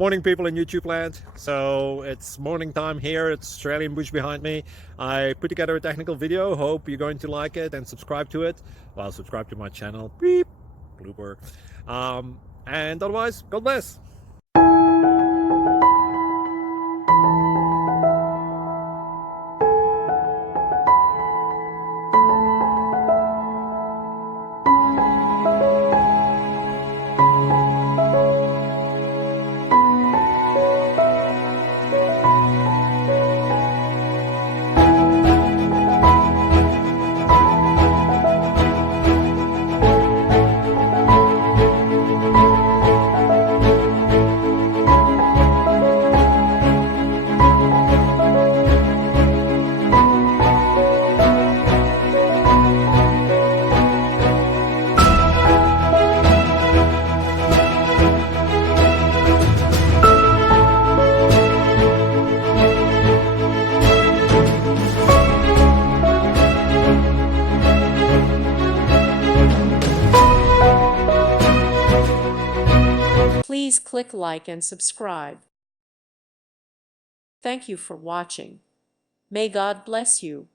Morning, people in YouTube land. So it's morning time here. It's Australian bush behind me. I put together a technical video. Hope you're going to like it and subscribe to it. Well, subscribe to my channel. Beep. Blooper. And otherwise, God bless. Please click like and subscribe. Thank you for watching. May God bless you.